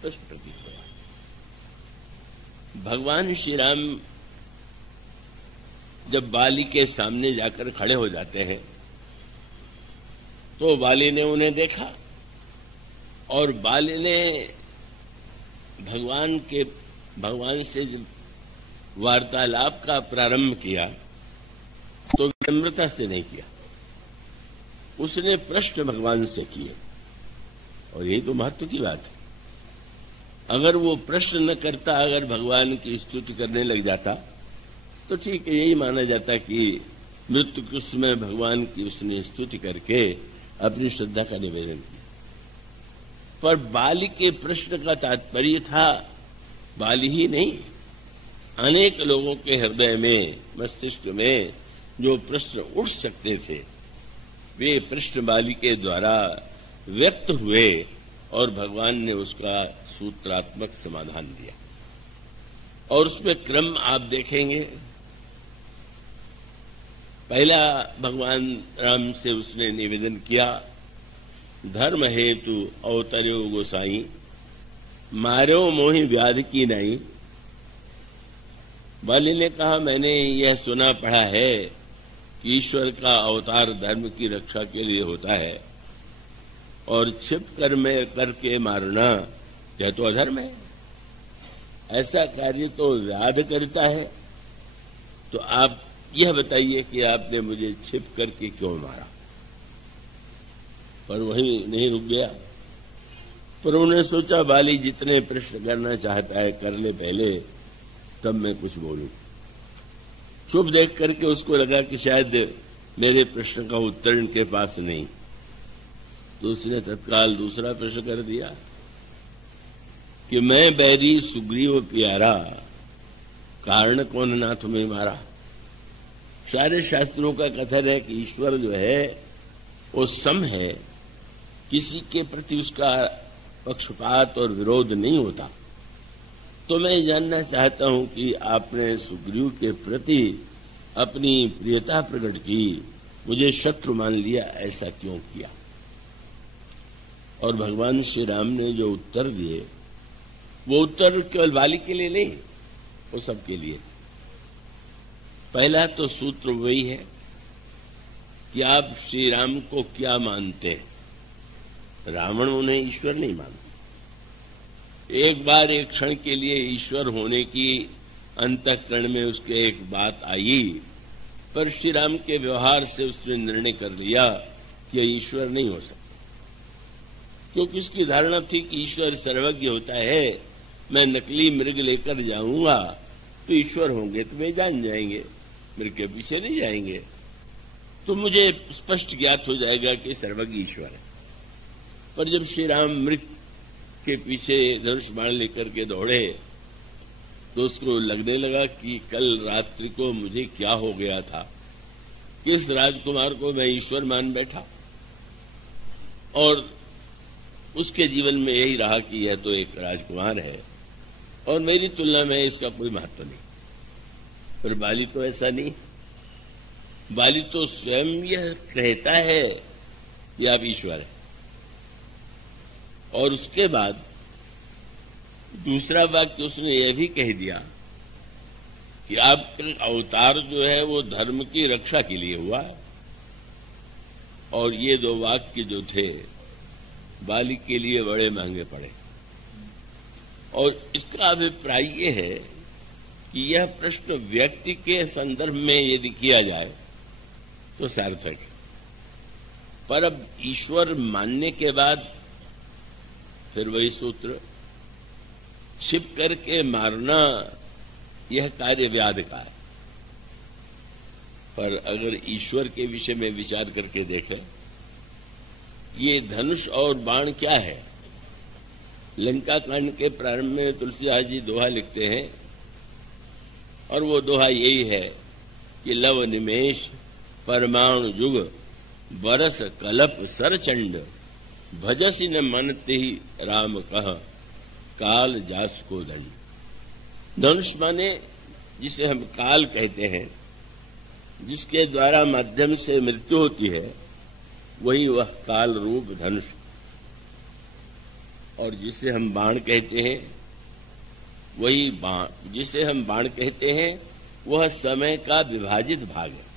स्पष्ट प्रतीत हुआ। भगवान श्री राम जब बाली के सामने जाकर खड़े हो जाते हैं तो बाली ने उन्हें देखा और बाली ने भगवान से जब वार्तालाप का प्रारंभ किया तो विनम्रता से नहीं किया, उसने प्रश्न भगवान से किए। और यही तो महत्व की बात है। अगर वो प्रश्न न करता, अगर भगवान की स्तुति करने लग जाता तो ठीक है, यही माना जाता कि मृत्यु के समय भगवान की उसने स्तुति करके अपनी श्रद्धा का निवेदन किया। पर बाली के प्रश्न का तात्पर्य था, बाली ही नहीं, अनेक लोगों के हृदय में, मस्तिष्क में जो प्रश्न उठ सकते थे वे प्रश्न बाली के द्वारा व्यक्त हुए और भगवान ने उसका सूत्रात्मक समाधान दिया। और उसमें क्रम आप देखेंगे, पहला भगवान राम से उसने निवेदन किया, धर्म हेतु अवतर्यो गोसाई, मार्यो मोहि व्याधि की नहीं। बाली ने कहा, मैंने यह सुना पढ़ा है कि ईश्वर का अवतार धर्म की रक्षा के लिए होता है और छिप कर में करके मारना यह तो अधर्म है, ऐसा कार्य तो व्याध करता है। तो आप यह बताइए कि आपने मुझे छिप करके क्यों मारा। पर वहीं नहीं रुक गया, पर उन्होंने सोचा बाली जितने प्रश्न करना चाहता है कर ले पहले, तब मैं कुछ बोलूं। चुप देख करके उसको लगा कि शायद मेरे प्रश्न का उत्तर इनके पास नहीं, तो उसने तत्काल दूसरा प्रश्न कर दिया कि मैं बैरी सुग्रीव प्यारा, कारण कौन ना तुम्हें मारा। सारे शास्त्रों का कथन है कि ईश्वर जो है वो सम है, किसी के प्रति उसका पक्षपात और विरोध नहीं होता। तो मैं जानना चाहता हूं कि आपने सुग्रीव के प्रति अपनी प्रियता प्रकट की, मुझे शत्रु मान लिया, ऐसा क्यों किया। और भगवान श्री राम ने जो उत्तर दिए वो उत्तर केवल बाली के लिए नहीं, वो सबके लिए। पहला तो सूत्र वही है कि आप श्री राम को क्या मानते हैं। रावण उन्हें ईश्वर नहीं मानते। एक बार एक क्षण के लिए ईश्वर होने की अंतःकरण में उसके एक बात आई, पर श्री राम के व्यवहार से उसने निर्णय कर लिया कि यह ईश्वर नहीं हो सकता, क्योंकि उसकी धारणा थी कि ईश्वर सर्वज्ञ होता है। मैं नकली मृग लेकर जाऊंगा तो ईश्वर होंगे तो वे जान जाएंगे, मृग के पीछे नहीं जाएंगे, तो मुझे स्पष्ट ज्ञात हो जाएगा कि सर्वज्ञ ईश्वर है। पर जब श्री राम मृग के पीछे धनुष बाण लेकर के दौड़े तो उसको लगने लगा कि कल रात्रि को मुझे क्या हो गया था, किस राजकुमार को मैं ईश्वर मान बैठा, और उसके जीवन में यही रहा कि यह तो एक राजकुमार है और मेरी तुलना में इसका कोई महत्व नहीं। पर बाली तो ऐसा नहीं, बाली तो स्वयं यह कहता है कि आप ईश्वर हैं। और उसके बाद दूसरा वाक्य उसने यह भी कह दिया कि आपका अवतार जो है वो धर्म की रक्षा के लिए हुआ। और ये दो वाक्य जो थे बाली के लिए बड़े महंगे पड़े। और इसका अभिप्राय ये है कि यह प्रश्न व्यक्ति के संदर्भ में यदि किया जाए तो सार्थक है, पर अब ईश्वर मानने के बाद फिर वही सूत्र, छिप करके मारना यह कार्य व्याध का है। पर अगर ईश्वर के विषय में विचार करके देखें, ये धनुष और बाण क्या है। लंका कांड के प्रारंभ में तुलसीदास जी दोहा लिखते हैं, और वो दोहा यही है कि लव निमेष परमाणु जुग बरस कलप सरचंड, भजसी न मनते ही राम कह काल जास को दंड। धनुष माने जिसे हम काल कहते हैं, जिसके द्वारा माध्यम से मृत्यु होती है, वही वह काल रूप धनुष। और जिसे हम बाण कहते हैं, वही बाण जिसे हम बाण कहते हैं वह समय का विभाजित भाग है।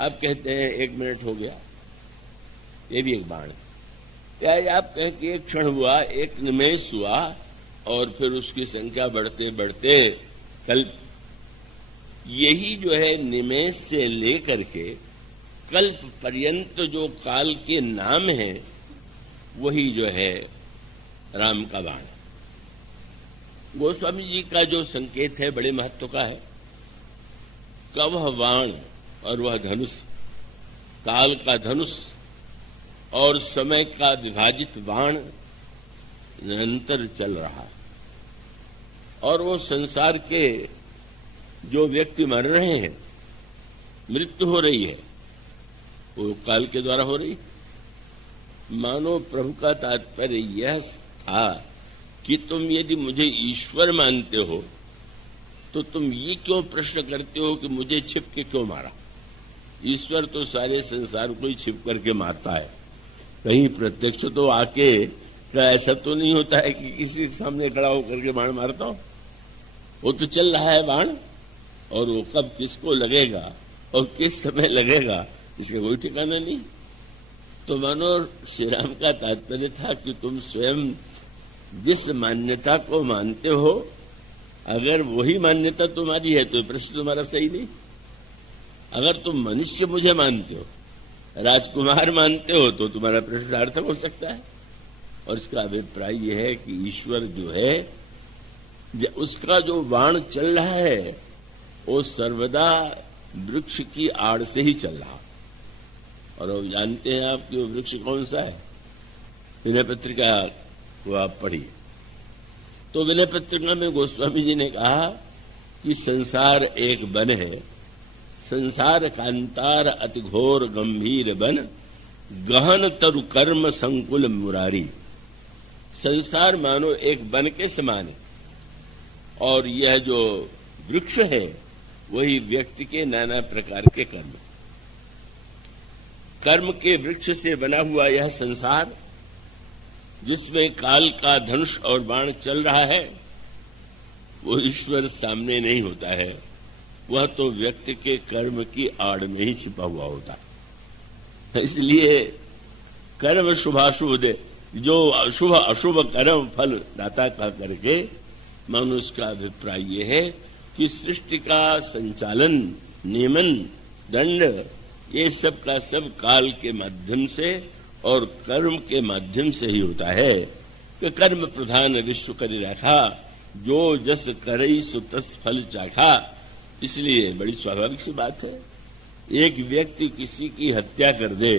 आप कहते हैं 1 मिनट हो गया, ये भी एक बाण है। या आप कहें कि एक क्षण हुआ, एक निमेष हुआ, और फिर उसकी संख्या बढ़ते बढ़ते कल्प, यही जो है निमेष से लेकर के कल्प पर्यंत जो काल के नाम हैं, वही जो है राम का बाण। गोस्वामी जी का जो संकेत है बड़े महत्व का है। का वह बाण और वह धनुष, काल का धनुष और समय का विभाजित बाण निरंतर चल रहा, और वो संसार के जो व्यक्ति मर रहे हैं, मृत्यु हो रही है, वो काल के द्वारा हो रही। मानो प्रभु का तात्पर्य यह था कि तुम यदि मुझे ईश्वर मानते हो तो तुम ये क्यों प्रश्न करते हो कि मुझे छिप के क्यों मारा। ईश्वर तो सारे संसार को ही छिप करके मारता है, कहीं प्रत्यक्ष तो आके ऐसा तो नहीं होता है कि किसी के सामने खड़ा होकर के बाण मारता हो। वो तो चल रहा है बाण, और वो कब किसको लगेगा और किस समय लगेगा इसका कोई ठिकाना नहीं। तो मानो श्री राम का तात्पर्य था कि तुम स्वयं जिस मान्यता को मानते हो, अगर वही मान्यता तुम्हारी है तो प्रश्न तुम्हारा सही नहीं। अगर तुम मनुष्य मुझे मानते हो, राजकुमार मानते हो, तो तुम्हारा प्रश्न सार्थक हो सकता है। और इसका अभिप्राय यह है कि ईश्वर जो है, उसका जो बाण चल रहा है वो सर्वदा वृक्ष की आड़ से ही चल रहा। और अब जानते हैं आप कि वो वृक्ष कौन सा है? विनय पत्रिका को आप पढ़िए। तो विनय पत्रिका में गोस्वामी जी ने कहा कि संसार एक वन है, संसार कांतार अति घोर गंभीर वन, गहन तरु कर्म संकुल मुरारी। संसार मानो एक वन के समान है, और यह जो वृक्ष है वही व्यक्ति के नाना प्रकार के कर्म, कर्म के वृक्ष से बना हुआ यह संसार, जिसमें काल का धनुष और बाण चल रहा है, वो ईश्वर सामने नहीं होता है। वह तो व्यक्ति के कर्म की आड़ में ही छिपा हुआ होता है। इसलिए कर्म शुभाशुभ दे, जो अशुभ अशुभ कर्म फल दाता का करके, मनुष्य का अभिप्राय ये है कि सृष्टि का संचालन, नियमन, दंड, ये सब का सब काल के माध्यम से और कर्म के माध्यम से ही होता है। कि कर्म प्रधान विश्व करि रखा, जो जस करई सो तस फल चाखा। इसलिए बड़ी स्वाभाविक सी बात है, एक व्यक्ति किसी की हत्या कर दे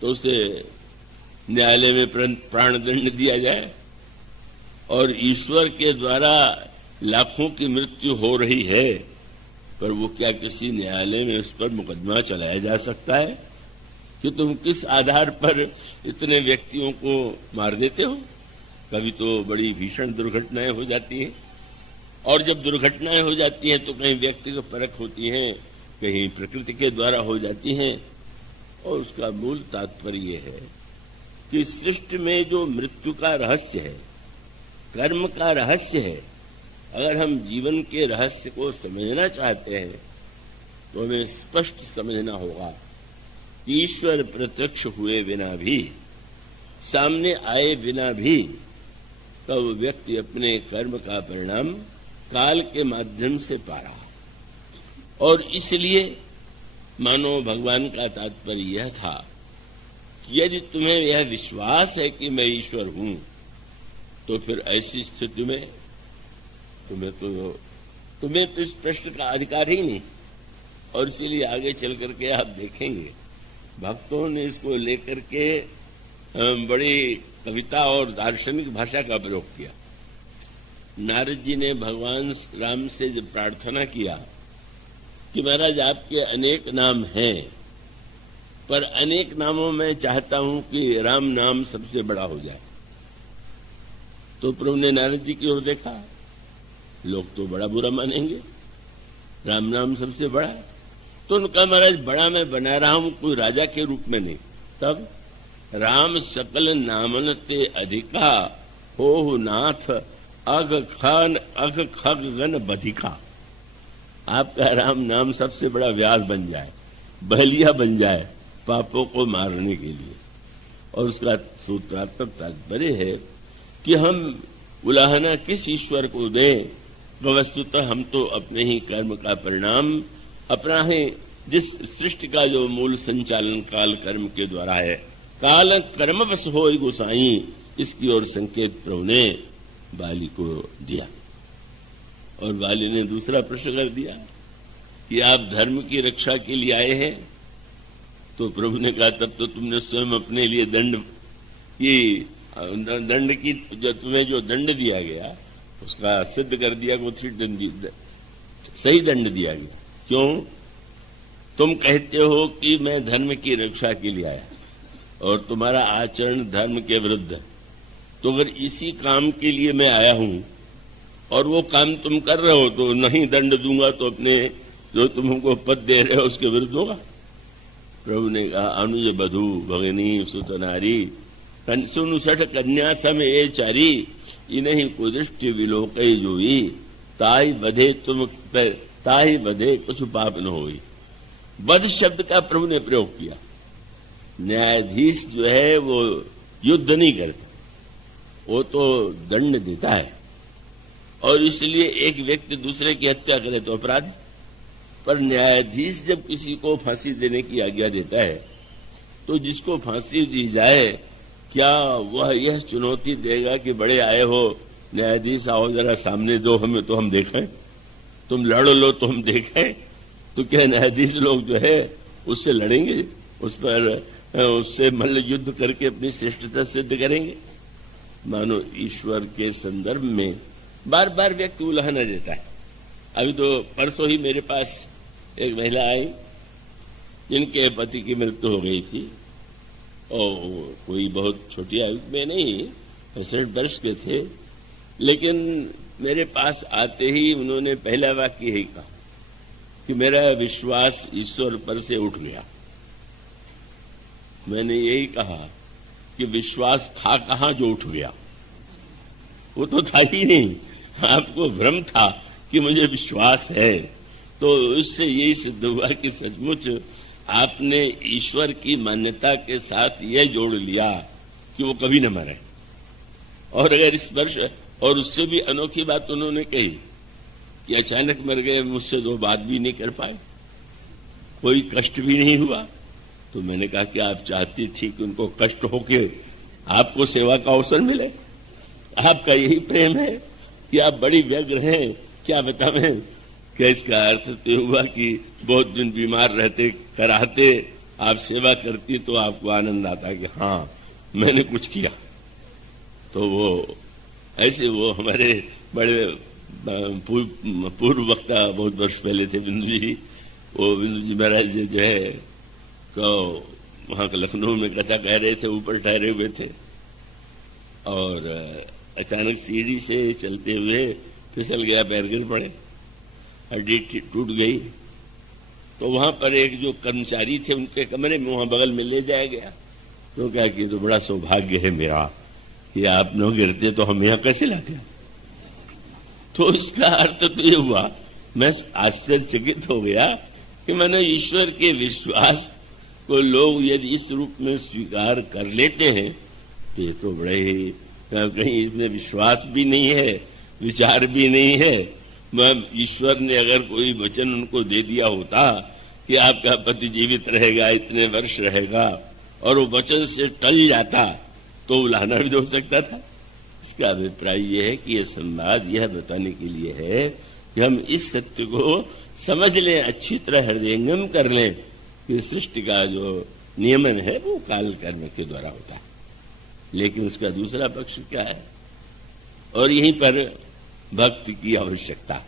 तो उसे न्यायालय में प्राणदंड दिया जाए, और ईश्वर के द्वारा लाखों की मृत्यु हो रही है, पर वो क्या किसी न्यायालय में उस पर मुकदमा चलाया जा सकता है कि तुम किस आधार पर इतने व्यक्तियों को मार देते हो? कभी तो बड़ी भीषण दुर्घटनाएं हो जाती हैं, और जब दुर्घटनाएं हो जाती हैं तो कहीं व्यक्ति को परख होती हैं, कहीं प्रकृति के द्वारा हो जाती हैं। और उसका मूल तात्पर्य है कि सृष्टि में जो मृत्यु का रहस्य है, कर्म का रहस्य है, अगर हम जीवन के रहस्य को समझना चाहते हैं तो हमें स्पष्ट समझना होगा कि ईश्वर प्रत्यक्ष हुए बिना भी, सामने आए बिना भी, तब व्यक्ति अपने कर्म का परिणाम काल के माध्यम से पा रहा। और इसलिए मानो भगवान का तात्पर्य यह था कि यदि तुम्हें यह विश्वास है कि मैं ईश्वर हूं, तो फिर ऐसी स्थिति में तुम्हें तो इस प्रश्न का अधिकार ही नहीं। और इसीलिए आगे चल करके आप देखेंगे भक्तों ने इसको लेकर के बड़ी कविता और दार्शनिक भाषा का प्रयोग किया। नारद जी ने भगवान राम से जब प्रार्थना किया कि महाराज आपके अनेक नाम हैं, पर अनेक नामों में चाहता हूं कि राम नाम सबसे बड़ा हो जाए, तो प्रभु ने नारद जी की ओर देखा, लोग तो बड़ा बुरा मानेंगे, राम नाम सबसे बड़ा है। तो उनका महाराज बड़ा मैं बना रहा हूं, कोई राजा के रूप में नहीं। तब राम सकल नामन ते अधिका हो नाथ अघ खग गन बधिका। आपका राम नाम सबसे बड़ा व्यास बन जाए, बहलिया बन जाए पापों को मारने के लिए। और उसका सूत्रात्मक तात्पर्य है कि हम उलाहना किस ईश्वर को दें, तो वस्तुतः हम तो अपने ही कर्म का परिणाम अपना है। जिस सृष्टि का जो मूल संचालन काल कर्म के द्वारा है, काल कर्म बस हो गोसाई, इसकी ओर संकेत प्रभु ने बाली को दिया। और बाली ने दूसरा प्रश्न कर दिया कि आप धर्म की रक्षा के लिए आए हैं। तो प्रभु ने कहा तब तो तुमने स्वयं अपने लिए दंड की जो तुम्हें जो दंड दिया गया उसका सिद्ध कर दिया को सही दंड दिया गया। क्यों? तुम कहते हो कि मैं धर्म की रक्षा के लिए आया और तुम्हारा आचरण धर्म के विरुद्ध है। तो अगर इसी काम के लिए मैं आया हूं और वो काम तुम कर रहे हो तो नहीं दंड दूंगा तो अपने जो तुमको पद दे रहे हो उसके विरुद्ध होगा। प्रभु ने कहा अनुज बधु भगनी सुत नारी सुनु सठ कन्या सम ए चारी इन्हीं कुदृष्टि विलोकई जोई ताई बधे कुछ पाप न होई। वध शब्द का प्रभु ने प्रयोग किया। न्यायाधीश जो है वो युद्ध नहीं करता, वो तो दंड देता है। और इसलिए एक व्यक्ति दूसरे की हत्या करे तो अपराध है, पर न्यायाधीश जब किसी को फांसी देने की आज्ञा देता है तो जिसको फांसी दी जाए क्या वह यह चुनौती देगा कि बड़े आए हो न्यायाधीश आओ जरा सामने दो हमें तो हम देखें, तुम लड़ लो तो हम देखें। तो क्या न्यायाधीश लोग जो है उससे लड़ेंगे, उस पर उससे मल्ल युद्ध करके अपनी श्रेष्ठता सिद्ध करेंगे? मानो ईश्वर के संदर्भ में बार बार व्यक्ति उलाहना देता है। अभी तो परसों ही मेरे पास एक महिला आई जिनके पति की मृत्यु हो गई थी और कोई बहुत छोटी आयु में नहीं, 65 वर्ष के थे। लेकिन मेरे पास आते ही उन्होंने पहला वाक्य यही कहा कि मेरा विश्वास ईश्वर पर से उठ गया। मैंने यही कहा कि विश्वास था कहां जो उठ गया? वो तो था ही नहीं, आपको भ्रम था कि मुझे विश्वास है। तो इससे यही सिद्ध हुआ कि सचमुच आपने ईश्वर की मान्यता के साथ यह जोड़ लिया कि वो कभी न मरे। और अगर इस वर्ष और उससे भी अनोखी बात उन्होंने कही कि अचानक मर गए, मुझसे 2 बात भी नहीं कर पाए, कोई कष्ट भी नहीं हुआ। तो मैंने कहा कि आप चाहती थी कि उनको कष्ट होके आपको सेवा का अवसर मिले, आपका यही प्रेम है कि आप बड़ी व्यग्र हैं, क्या बतावें? क्या इसका अर्थ तो हुआ कि बहुत दिन बीमार रहते कराते आप सेवा करती तो आपको आनंद आता कि हाँ मैंने कुछ किया। तो वो ऐसे वो हमारे बड़े पूर्व वक्ता बहुत वर्ष पहले थे बिंदु जी, वो बिंदु जी महाराज जो है तो वहां लखनऊ में कथा कह रहे थे, ऊपर ठहरे हुए थे और अचानक सीढ़ी से चलते हुए फिसल गया, पैर गिर पड़े, हड्डी टूट गई। तो वहां पर एक जो कर्मचारी थे उनके कमरे में वहां बगल में ले जाया गया। तो क्या कि तो बड़ा सौभाग्य है मेरा कि आप न गिरते तो हम यहां कैसे लाते। तो इसका अर्थ तो ये हुआ, मैं आश्चर्यचकित हो गया कि मैंने ईश्वर के विश्वास को लोग यदि इस रूप में स्वीकार कर लेते हैं तो ये तो बड़े ही कहीं इसमें विश्वास भी नहीं है, विचार भी नहीं है। मैं ईश्वर ने अगर कोई वचन उनको दे दिया होता कि आपका पति जीवित रहेगा, इतने वर्ष रहेगा, और वो वचन से टल जाता तो उलाहना भी हो सकता था। इसका अभिप्राय यह है कि यह संवाद यह बताने के लिए है कि हम इस सत्य को समझ लें, अच्छी तरह हृदयंगम कर लें कि सृष्टि का जो नियमन है वो काल कर्म के द्वारा होता है। लेकिन उसका दूसरा पक्ष क्या है? और यहीं पर भक्ति की आवश्यकता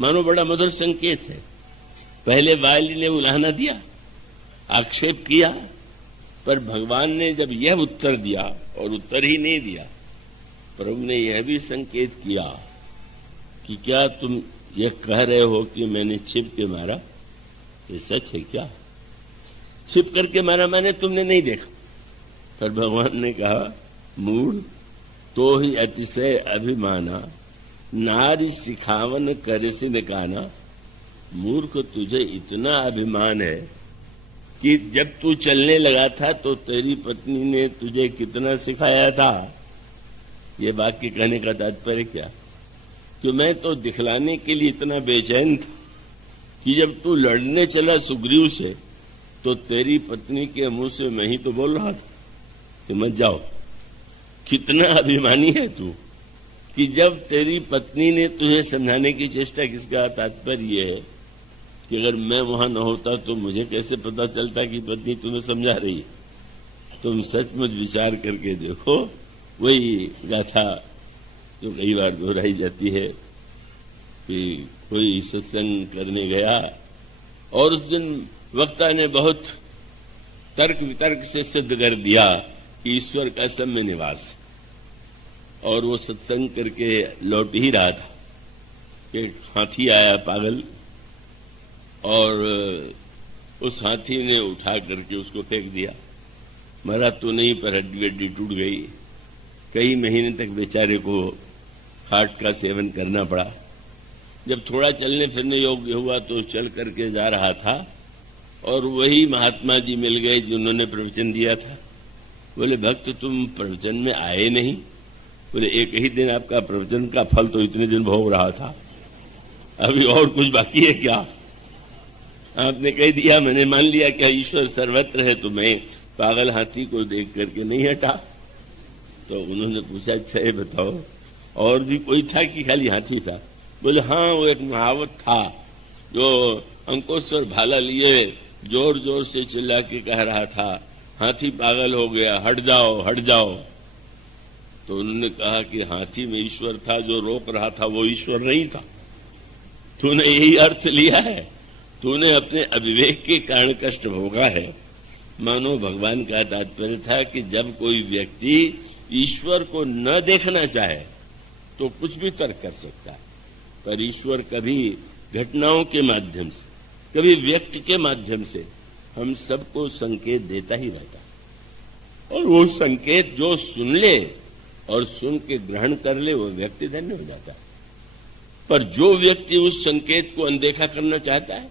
मानो बड़ा मधुर संकेत है। पहले वाली ने उलाहना दिया, आक्षेप किया, पर भगवान ने जब यह उत्तर दिया, और उत्तर ही नहीं दिया, प्रभु ने यह भी संकेत किया कि क्या तुम यह कह रहे हो कि मैंने छिप के मारा? ये सच है क्या? छिप करके मारा माने तुमने नहीं देखा। पर भगवान ने कहा मूढ़, तो ही अतिशय अभिमाना, नारी सिखावन करसिन काना। मूर्ख, तुझे इतना अभिमान है कि जब तू चलने लगा था तो तेरी पत्नी ने तुझे कितना सिखाया था। ये वाक्य कहने का तात्पर्य क्या? कि मैं तो दिखलाने के लिए इतना बेचैन था कि जब तू लड़ने चला सुग्रीव से तो तेरी पत्नी के मुंह से मैं ही तो बोल रहा था कि मत जाओ। कितना अभिमानी है तू कि जब तेरी पत्नी ने तुझे समझाने की चेष्टा, किसका तात्पर्य है कि अगर मैं वहां न होता तो मुझे कैसे पता चलता कि पत्नी तुम्हें समझा रही है। तुम सचमुच विचार करके देखो। वही गाथा जो कई बार दोहराई जाती है कि कोई सत्संग करने गया और उस दिन वक्ता ने बहुत तर्क वितर्क से सिद्ध कर दिया कि ईश्वर का सब में निवास है। और वो सत्संग करके लौट ही रहा था कि हाथी आया पागल, और उस हाथी ने उठा करके उसको फेंक दिया। मरा तो नहीं, पर हड्डी हड्डी टूट गई। कई महीने तक बेचारे को खाट का सेवन करना पड़ा। जब थोड़ा चलने फिरने योग्य हुआ तो चल करके जा रहा था और वही महात्मा जी मिल गए जिन्होंने प्रवचन दिया था। बोले, भक्त तुम प्रवचन में आए नहीं? बोले, एक ही दिन आपका प्रवचन का फल तो इतने दिन भोग रहा था, अभी और कुछ बाकी है क्या? आपने कह दिया, मैंने मान लिया कि ईश्वर सर्वत्र है, तो मैं पागल हाथी को देख करके नहीं हटा। तो उन्होंने पूछा, अच्छा ये बताओ और भी कोई था कि खाली हाथी था? बोले, हाँ, वो एक महावत था जो अंकुश भाला लिए जोर जोर से चिल्ला के कह रहा था, हाथी पागल हो गया, हट जाओ हट जाओ। तो उन्होंने कहा कि हाथी में ईश्वर था, जो रोक रहा था वो ईश्वर नहीं था। तूने यही अर्थ लिया है, तूने अपने अविवेक के कारण कष्ट भोगा है। मानो भगवान का तात्पर्य था कि जब कोई व्यक्ति ईश्वर को न देखना चाहे तो कुछ भी तर्क कर सकता है, पर ईश्वर कभी घटनाओं के माध्यम से, कभी व्यक्ति के माध्यम से हम सबको संकेत देता ही रहता है। और वो संकेत जो सुन ले और सुन के ग्रहण कर ले वो व्यक्ति धन्य हो जाता है। पर जो व्यक्ति उस संकेत को अनदेखा करना चाहता है,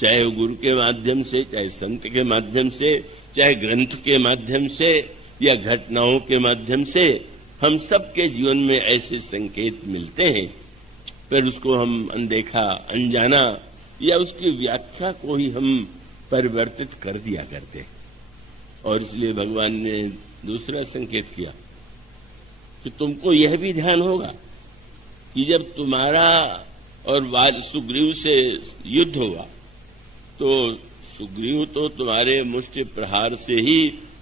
चाहे वो गुरु के माध्यम से, चाहे संत के माध्यम से, चाहे ग्रंथ के माध्यम से या घटनाओं के माध्यम से, हम सबके जीवन में ऐसे संकेत मिलते हैं, पर उसको हम अनदेखा, अनजाना या उसकी व्याख्या को ही हम परिवर्तित कर दिया करते हैं। और इसलिए भगवान ने दूसरा संकेत किया कि तुमको यह भी ध्यान होगा कि जब तुम्हारा और सुग्रीव से युद्ध हुआ तो सुग्रीव तो तुम्हारे मुष्टि प्रहार से ही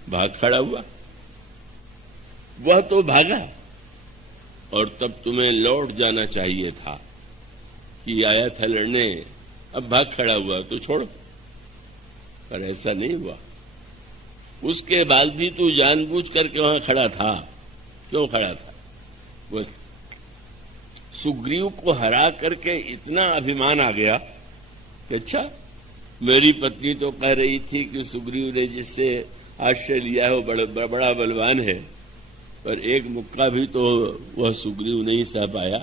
भाग खड़ा हुआ। वह तो भागा और तब तुम्हें लौट जाना चाहिए था कि आया था लड़ने, अब भाग खड़ा हुआ तो छोड़ो। पर ऐसा नहीं हुआ। उसके बाद भी तू जानबूझ करके वहां खड़ा था। क्यों खड़ा था? वो सुग्रीव को हरा करके इतना अभिमान आ गया कि अच्छा, मेरी पत्नी तो कह रही थी कि सुग्रीव ने जिससे आश्रय लिया है वो बड़ा बलवान है, पर एक मुक्का भी तो वह सुग्रीव नहीं सह पाया।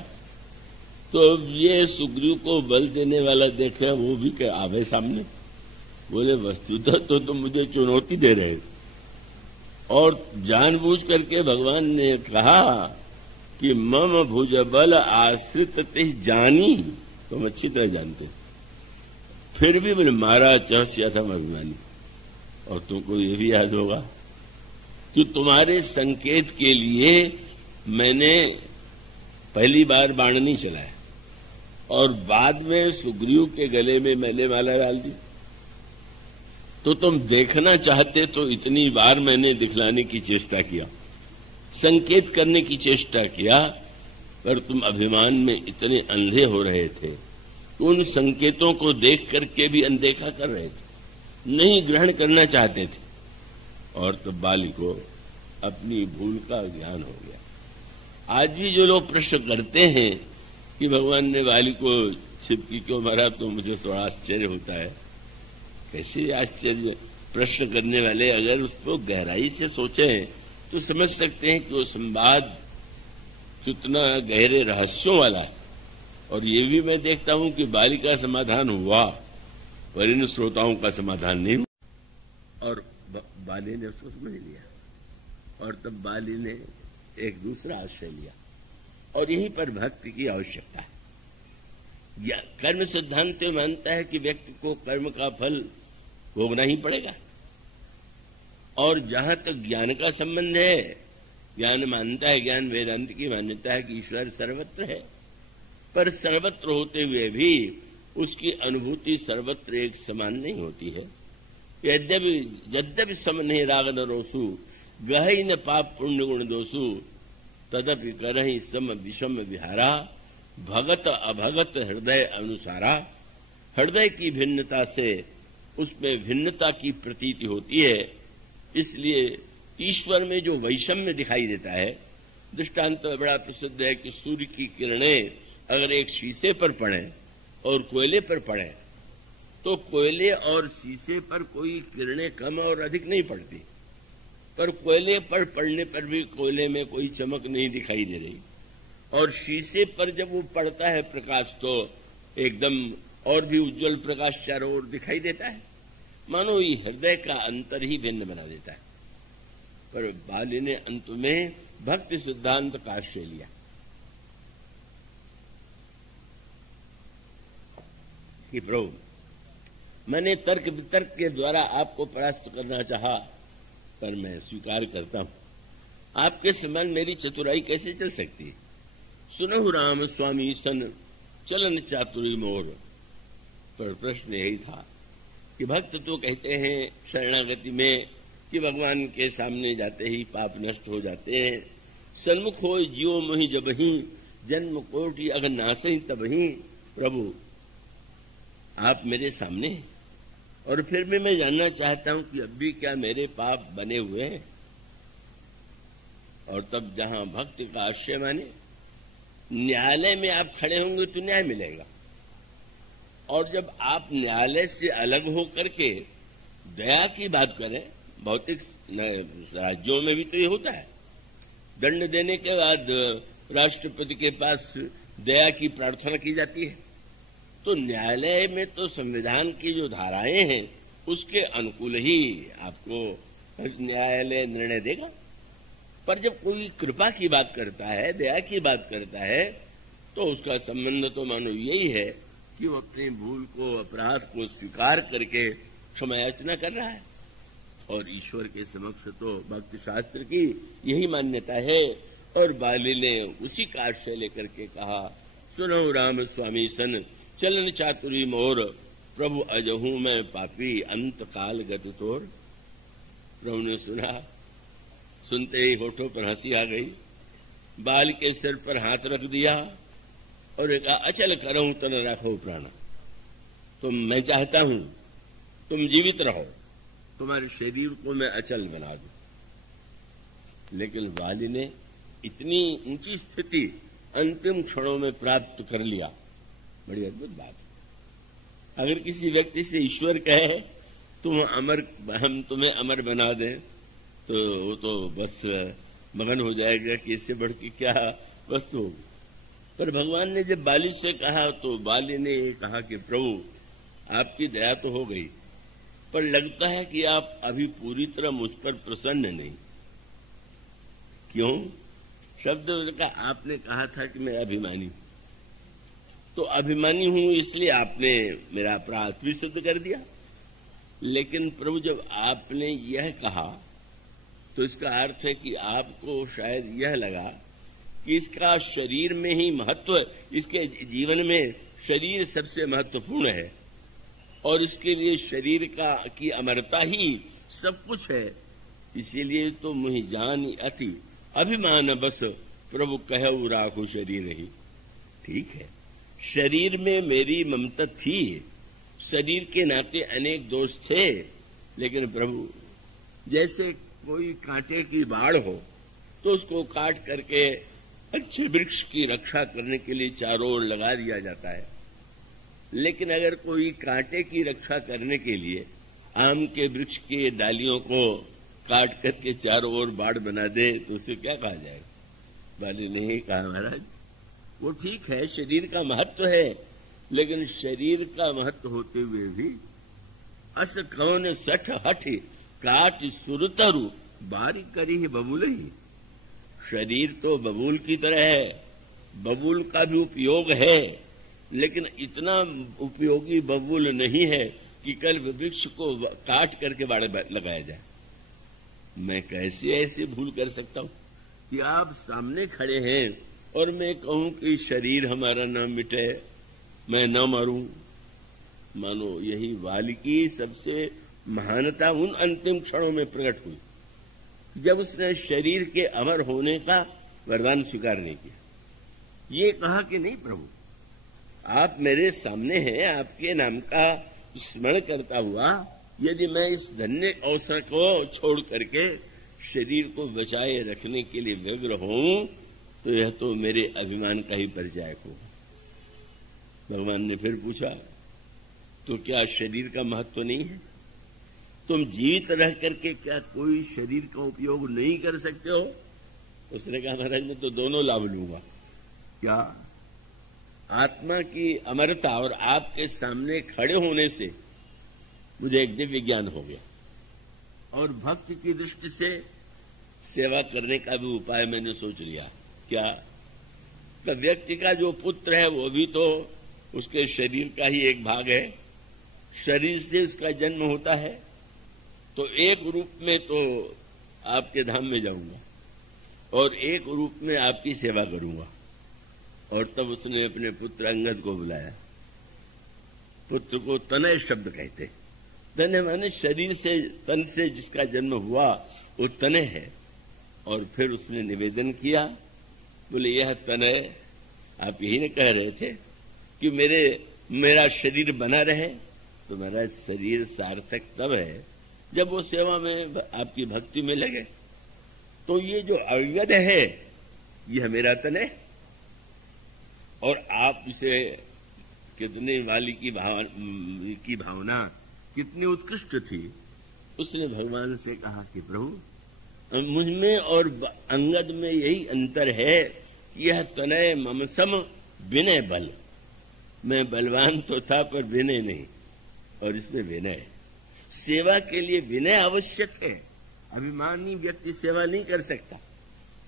तो ये सुग्रीव को बल देने वाला देखे, वो भी क्या आवे सामने? बोले, वस्तुतः तो तुम मुझे चुनौती दे रहे थे। और जानबूझ करके भगवान ने कहा कि मम भुज बल आश्रित तिह जानी, तुम अच्छी तरह जानते। फिर भी मैंने मारा, चहसिया था मैं अभिमानी। और तुमको ये भी याद होगा कि तुम्हारे संकेत के लिए मैंने पहली बार बाण नहीं चलाया और बाद में सुग्रीव के गले में मैंने माला डाल दी। तो तुम देखना चाहते तो इतनी बार मैंने दिखलाने की चेष्टा किया, संकेत करने की चेष्टा किया, पर तुम अभिमान में इतने अंधे हो रहे थे, उन संकेतों को देख करके भी अनदेखा कर रहे थे, नहीं ग्रहण करना चाहते थे। और तब बाली को अपनी भूल का ज्ञान हो गया। आज भी जो लोग प्रश्न करते हैं कि भगवान ने बाली को छिपकी क्यों मारा, तो मुझे थोड़ा आश्चर्य होता है। कैसे आश्चर्य? प्रश्न करने वाले अगर उसको गहराई से सोचें तो समझ सकते हैं कि वो संवाद कितना गहरे रहस्यों वाला है। और ये भी मैं देखता हूं कि बाली का समाधान हुआ पर इन श्रोताओं का समाधान नहीं हुआ। और बाली ने उसको समझ लिया और तब बाली ने एक दूसरा आश्रय लिया। और यहीं पर भक्ति की आवश्यकता है। कर्म सिद्धांत मानता है कि व्यक्ति को कर्म का फल भोगना ही पड़ेगा। और जहां तक ज्ञान का संबंध है, ज्ञान मानता है, ज्ञान वेदांत की मान्यता है कि ईश्वर सर्वत्र है, पर सर्वत्र होते हुए भी उसकी अनुभूति सर्वत्र एक समान नहीं होती है। यद्यपि समन्हे राग न रोसु गहई न पाप पुण्य गुण दोषु तदपि करहि सम विषम विहारा भगत अभगत हृदय अनुसारा। हृदय की भिन्नता से उसमें भिन्नता की प्रतीति होती है। इसलिए ईश्वर में जो वैषम्य दिखाई देता है, दृष्टांत बड़ा प्रसिद्ध है कि सूर्य की किरणें अगर एक शीशे पर पड़े और कोयले पर पड़े तो कोयले और शीशे पर कोई किरणें कम और अधिक नहीं पड़ती, पर कोयले पर पड़ने पर भी कोयले में कोई चमक नहीं दिखाई दे रही। और शीशे पर जब वो पड़ता है प्रकाश तो एकदम और भी उज्जवल प्रकाश चारों ओर दिखाई देता है। मानो ये हृदय का अंतर ही भिन्न बना देता है। पर बाली ने अंत में भक्ति सिद्धांत का आश्रय लिया कि प्रभु मैंने तर्क वितर्क के द्वारा आपको परास्त करना चाहा, पर मैं स्वीकार करता हूं आपके समान मेरी चतुराई कैसे चल सकती है। सुनहु राम स्वामी सन चलन चातुरी मोर। पर प्रश्न यही था कि भक्त तो कहते हैं शरणागति में कि भगवान के सामने जाते ही पाप नष्ट हो जाते हैं। सन्मुख हो जियो मोहि जबहि जन्म कोटि अगर नासही तबहि। प्रभु आप मेरे सामने हैं और फिर भी मैं जानना चाहता हूं कि अब भी क्या मेरे पाप बने हुए हैं। और तब जहां भक्ति का आश्रय माने, न्यायालय में आप खड़े होंगे तो न्याय मिलेगा। और जब आप न्यायालय से अलग होकर के दया की बात करें, भौतिक राज्यों में भी तो ये होता है, दंड देने के बाद राष्ट्रपति के पास दया की प्रार्थना की जाती है। तो न्यायालय में तो संविधान की जो धाराएं हैं उसके अनुकूल ही आपको न्यायालय निर्णय देगा। पर जब कोई कृपा की बात करता है, दया की बात करता है, तो उसका संबंध तो मानो यही है कि वो अपनी भूल को, अपराध को स्वीकार करके क्षमा याचना कर रहा है। और ईश्वर के समक्ष तो भक्ति शास्त्र की यही मान्यता है। और बाली ने उसी का आश्रय लेकर के कहा, सुनो राम स्वामी सन चलन चातुरी मोर। प्रभु अजहू मैं पापी अंत काल गति तोर। प्रभु ने सुना, सुनते ही होठों पर हंसी आ गई, बाल के सिर पर हाथ रख दिया और कहा, अचल करऊं तन रखो प्राण। तुम, मैं चाहता हूं तुम जीवित रहो, तुम्हारे शरीर को मैं अचल बना दूं। लेकिन बाली ने इतनी ऊंची स्थिति अंतिम क्षणों में प्राप्त कर लिया। बड़ी अद्भुत बात। अगर किसी व्यक्ति से ईश्वर कहे हम तुम्हें अमर बना दें, तो वो तो बस मगन हो जाएगा कि इससे बढ़ के क्या वस्तु होगी। पर भगवान ने जब बाली से कहा तो बाली ने कहा कि प्रभु आपकी दया तो हो गई, पर लगता है कि आप अभी पूरी तरह मुझ पर प्रसन्न नहीं। क्यों? शब्द का आपने कहा था कि मैं अभिमानी हूं, तो अभिमानी हूं इसलिए आपने मेरा अपराध भी सिद्ध कर दिया। लेकिन प्रभु जब आपने यह कहा तो इसका अर्थ है कि आपको शायद यह लगा कि इसका शरीर में ही महत्व, इसके जीवन में शरीर सबसे महत्वपूर्ण है और इसके लिए शरीर की अमरता ही सब कुछ है। इसीलिए तो मुझे जान अति अभिमान बस प्रभु कहु राखो शरीर ही। ठीक है, शरीर में मेरी ममता थी, शरीर के नाते अनेक दोष थे, लेकिन प्रभु जैसे कोई कांटे की बाढ़ हो तो उसको काट करके अच्छे वृक्ष की रक्षा करने के लिए चारों ओर लगा दिया जाता है। लेकिन अगर कोई कांटे की रक्षा करने के लिए आम के वृक्ष की डालियों को काट करके चारों ओर बाढ़ बना दे तो उसे क्या कहा जाएगा? बाली ने ही कहा, महाराज वो ठीक है, शरीर का महत्व है, लेकिन शरीर का महत्व होते हुए भी अस कौन सठ हठ काट सुरतरु बारी करी ही बबूल ही। शरीर तो बबूल की तरह है, बबूल का भी उपयोग है, लेकिन इतना उपयोगी बबूल नहीं है कि कल वृक्ष को काट करके बाड़ लगाया जाए। मैं कैसे ऐसी भूल कर सकता हूं कि आप सामने खड़े हैं और मैं कहूं कि शरीर हमारा न मिटे, मैं न मरूं। मानो यही वाली की सबसे महानता उन अंतिम क्षणों में प्रकट हुई जब उसने शरीर के अमर होने का वरदान स्वीकार नहीं किया। ये कहा कि नहीं प्रभु, आप मेरे सामने हैं, आपके नाम का स्मरण करता हुआ यदि मैं इस धन्य अवसर को छोड़ करके शरीर को बचाए रखने के लिए व्यग्र हूं तो यह तो मेरे अभिमान का ही परिचायक होगा। भगवान ने फिर पूछा, तो क्या शरीर का महत्व नहीं है? तुम जीवित रह करके क्या कोई शरीर का उपयोग नहीं कर सकते हो? उसने कहा, महाराज मैं तो दोनों लाभ लूंगा। क्या? आत्मा की अमरता और आपके सामने खड़े होने से मुझे एक दिव्य ज्ञान हो गया, और भक्ति की दृष्टि से सेवा करने का भी उपाय मैंने सोच लिया। क्या? तो व्यक्ति का जो पुत्र है वो भी तो उसके शरीर का ही एक भाग है, शरीर से उसका जन्म होता है, तो एक रूप में तो आपके धाम में जाऊंगा और एक रूप में आपकी सेवा करूंगा। और तब उसने अपने पुत्र अंगद को बुलाया। पुत्र को तनय शब्द कहते। तनय माने शरीर से, तन से जिसका जन्म हुआ वो तनय है। और फिर उसने निवेदन किया, बोले यह तनय, आप यही न कह रहे थे कि मेरा शरीर बना रहे? तो मेरा शरीर सार्थक तब है जब वो सेवा में, आपकी भक्ति में लगे। तो ये जो अंगद है यह मेरा तनय, और आप इसे कितने वाली की भावना कितनी उत्कृष्ट थी। उसने भगवान से कहा कि प्रभु मुझ में और अंगद में यही अंतर है कि यह तनय मम सम विनय बल। मैं बलवान तो था पर विनय नहीं, और इसमें विनय है। सेवा के लिए विनय आवश्यक है, अभिमानी व्यक्ति सेवा नहीं कर सकता,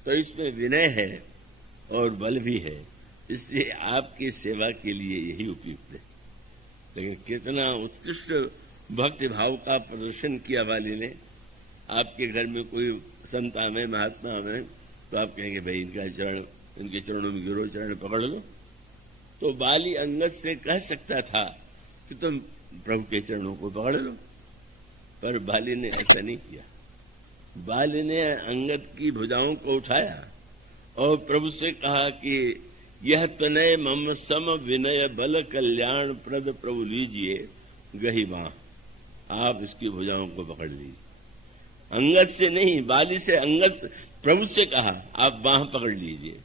तो इसमें विनय है और बल भी है, इसलिए आपकी सेवा के लिए यही उपयुक्त है। लेकिन कितना उत्कृष्ट भक्ति भाव का प्रदर्शन किया वाली ने। आपके घर में कोई संत आवे, महात्मा आवे, तो आप कहेंगे भाई इनके चरणों में गिरो, चरण पकड़ लो। तो बाली अंगद से कह सकता था कि तुम प्रभु के चरणों को पकड़ लो, पर बाली ने ऐसा नहीं किया। बाली ने अंगद की भुजाओं को उठाया और प्रभु से कहा कि यह तनय मम सम विनय बल कल्याण प्रद प्रभु लीजिए गही बाह। आप इसकी भुजाओं को पकड़ लीजिए। अंगद से नहीं, बाली से, अंगद प्रभु से कहा आप बाह पकड़ लीजिए।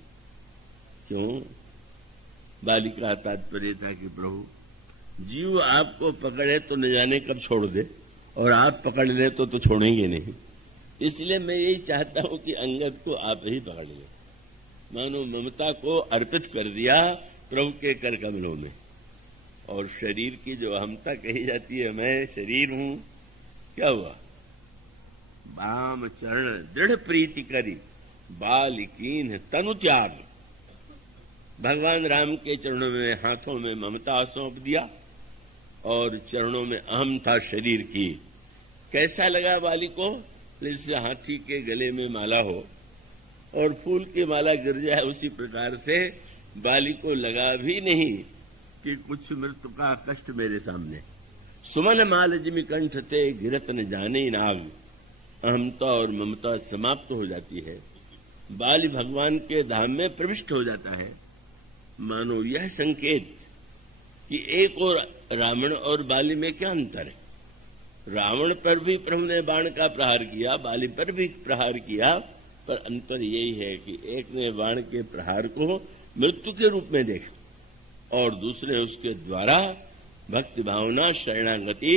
क्यों? बाली का तात्पर्य था कि प्रभु जीव आपको पकड़े तो न जाने कब छोड़ दे, और आप पकड़ ले तो छोड़ेंगे नहीं। इसलिए मैं यही चाहता हूं कि अंगद को आप ही पकड़ ले। मानो ममता को अर्पित कर दिया प्रभु के कर कमलों में। और शरीर की जो अहमता कही जाती है, मैं शरीर हूं, क्या हुआ? बाम चरण दृढ़ प्रीति करी बालिकीन तनु त्याग। भगवान राम के चरणों में, हाथों में ममता सौंप दिया और चरणों में अहमता शरीर की। कैसा लगा बाली को? जैसे हाथी के गले में माला हो और फूल की माला गिर जाए, उसी प्रकार से बाली को लगा भी नहीं कि कुछ मृत्यु का कष्ट मेरे सामने। सुमन माल जिमि कंठ ते गिरत न जाने नाग। अहमता और ममता समाप्त हो जाती है, बाली भगवान के धाम में प्रविष्ट हो जाता है। मानो यह संकेत कि एक और रावण और बाली में क्या अंतर है। रावण पर भी प्रभु ने बाण का प्रहार किया, बाली पर भी प्रहार किया, पर अंतर यही है कि एक ने बाण के प्रहार को मृत्यु के रूप में देखा और दूसरे उसके द्वारा भक्ति भावना, शरणागति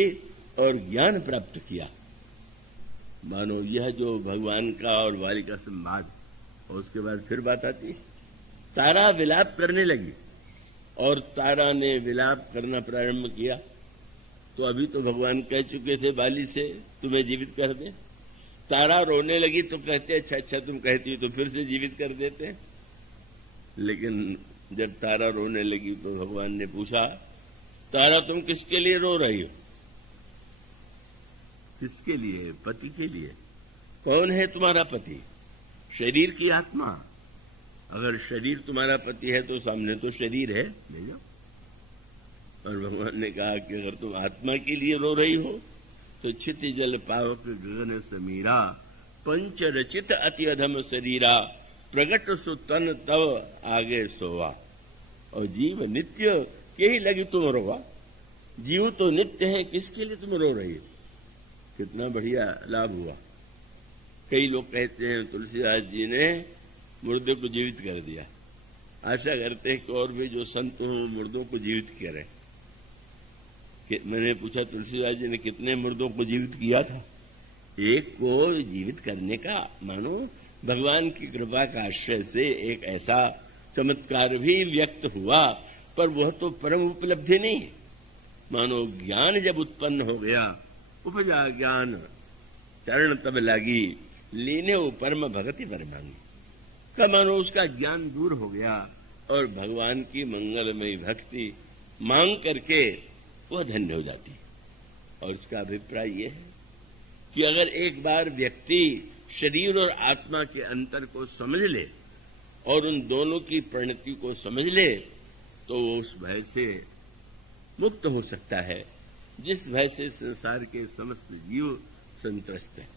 और ज्ञान प्राप्त किया। मानो यह जो भगवान का और वाली का संवाद, और उसके बाद फिर बात आती है, तारा विलाप करने लगी और तारा ने विलाप करना प्रारंभ किया। तो अभी तो भगवान कह चुके थे बाली से तुम्हें जीवित कर दे। तारा रोने लगी तो कहते अच्छा तुम कहती तो फिर से जीवित कर देते। लेकिन जब तारा रोने लगी तो भगवान ने पूछा, तारा तुम किसके लिए रो रही हो? किसके लिए? पति के लिए। कौन है तुम्हारा पति? शरीर की आत्मा। अगर शरीर तुम्हारा पति है तो सामने तो शरीर है, ले जाओ। और भगवान ने कहा कि अगर तुम आत्मा के लिए रो रही हो तो क्षिति जल पावक गगन समीरा, पंच रचित अति अधम शरीरा, प्रगट सुतन तव आगे सोवा। और जीव नित्य के ही लगी तुम रोवा। जीव तो नित्य है, किसके लिए तुम रो रही हो? कितना बढ़िया लाभ हुआ। कई लोग कहते हैं तुलसीदास जी ने मुर्दे को जीवित कर दिया। आशा करते हैं कि और भी जो संत हों मुर्दों को जीवित करें। मैंने पूछा तुलसीदास जी ने कितने मुर्दों को जीवित किया था? एक को जीवित करने का मानो भगवान की कृपा का आश्रय से एक ऐसा चमत्कार भी व्यक्त हुआ, पर वह तो परम उपलब्धि नहीं है। मानो ज्ञान जब उत्पन्न हो गया, उपजा ज्ञान चरण तब लागी, लेने वो परम भगति परमांगी। कब मानो उसका ज्ञान दूर हो गया और भगवान की मंगलमयी भक्ति मांग करके वह धन्य हो जाती है। और इसका अभिप्राय यह है कि अगर एक बार व्यक्ति शरीर और आत्मा के अंतर को समझ ले और उन दोनों की परिणति को समझ ले तो वो उस भय से मुक्त हो सकता है जिस भय से संसार के समस्त जीव संत्रस्त हैं।